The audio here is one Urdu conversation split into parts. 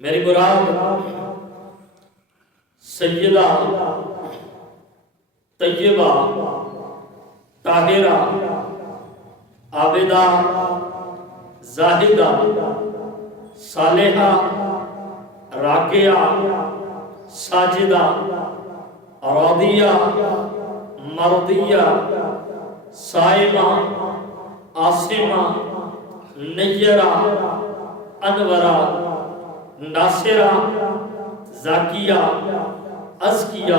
میری مراد سیدہ طیبہ طاہرہ عابدہ زاہدہ صالحہ راکعہ ساجدہ راضیہ مرضیہ صائمہ عاصمہ نیرہ انورہ ناصرہ زاکیہ ازکیہ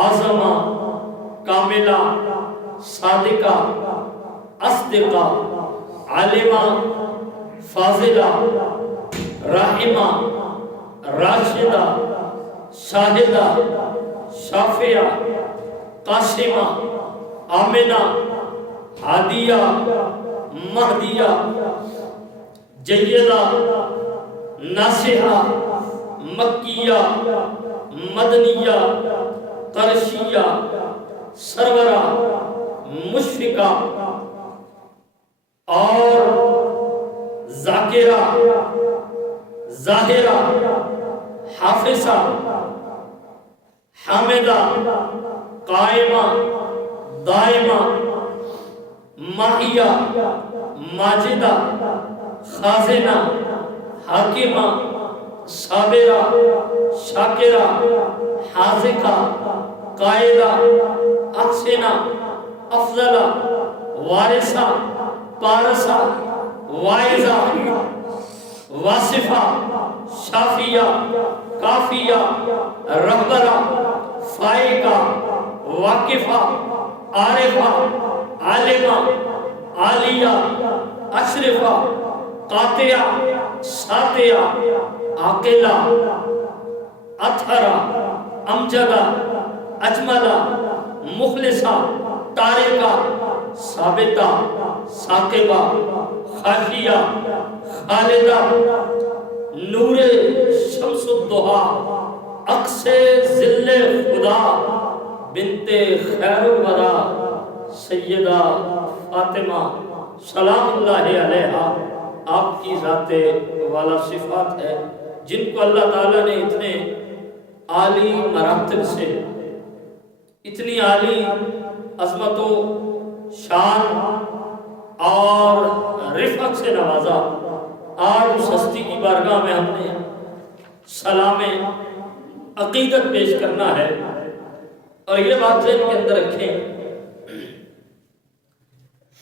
اعظمہ کاملہ صادقہ اصدقہ عالمہ فاضلہ راحمہ راشدہ شاہدہ شافعہ قاسمہ آمنہ ہادیہ مہدیہ جیدہ ناصحہ مکیہ مدنیہ قرشیہ سرورہ مشفقہ اور ذاکرہ ظاہرہ حافظہ حامدہ قائمہ دائمہ ماہیہ ماجدہ خازنہ حاکمہ صابرہ شاکرہ حاذقہ قائدہ احسنہ افضلہ وارثہ پارسہ واعظہ واصفہ شافیہ کافیہ رہبرہ فائقہ واقفہ عارفہ عالمہ عالیہ اشرفہ قاطعہ ساطعہ عاقلہ اطہرہ امجدہ اجملہ مخلصہ تارکہ ثابتہ ثاقبہ خاشیہ خالدہ نور شمس الضحیٰ عکس ظل خدا بنت خیر الورا سیدہ فاطمہ سلام اللہ علیہا آپ کی ذات والا صفات ہے جن کو اللہ تعالیٰ نے اتنے عالی مراتب سے اتنی عالی عظمت و شان اور رفعت سے نوازا۔ آج اس ہستی کی بارگاہ میں ہم نے سلام عقیدت پیش کرنا ہے اور یہ بات ذہن کے اندر رکھیں